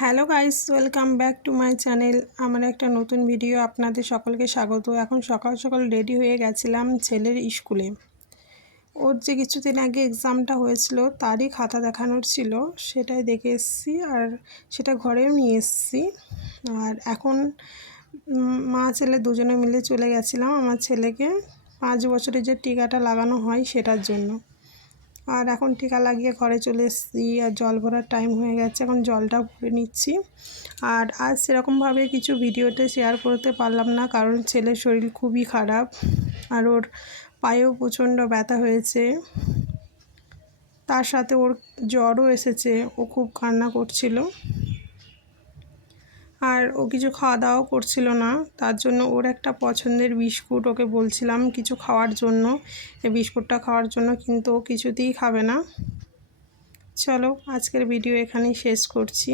Hello guys, welcome back to my channel. আমার একটা নতুন ভিডিও আপনাদের সকলকে স্বাগত। এখন সকাল সকাল রেডি হয়ে গেছিলাম ছেলের স্কুলে। ওর যে কিছুদিন আগে এক্সামটা হয়েছিল তারই খাতা দেখানোর ছিল, সেটাই দেখে এসেছি আর সেটা ঘরেও নিয়ে এসেছি। আর এখন মা ছেলে দুজনে মিলে চলে গেছিলাম আমার ছেলেকে 5 বছরের যে টিকাটা লাগানো হয় সেটার জন্য। আর এখন টিকা লাগিয়ে ঘরে চলে এসেছি আর জল ভরার টাইম হয়ে গেছে, এখন জলটা ভরে নিচ্ছি। আর আজ সেরকমভাবে কিছু ভিডিওতে শেয়ার করতে পারলাম না, কারণ ছেলের শরীর খুবই খারাপ আর ওর পায়েও প্রচণ্ড ব্যথা হয়েছে, তার সাথে ওর জ্বরও এসেছে। ও খুব কান্না করছিল আর ও কিছু খাওয়া দাওয়াও করছিল না, তার জন্য ওর একটা পছন্দের বিস্কুট ওকে বলছিলাম কিছু খাওয়ার জন্য, এই বিস্কুটটা খাওয়ার জন্য, কিন্তু ও কিছুতেই খাবে না। চলো আজকের ভিডিও এখানেই শেষ করছি।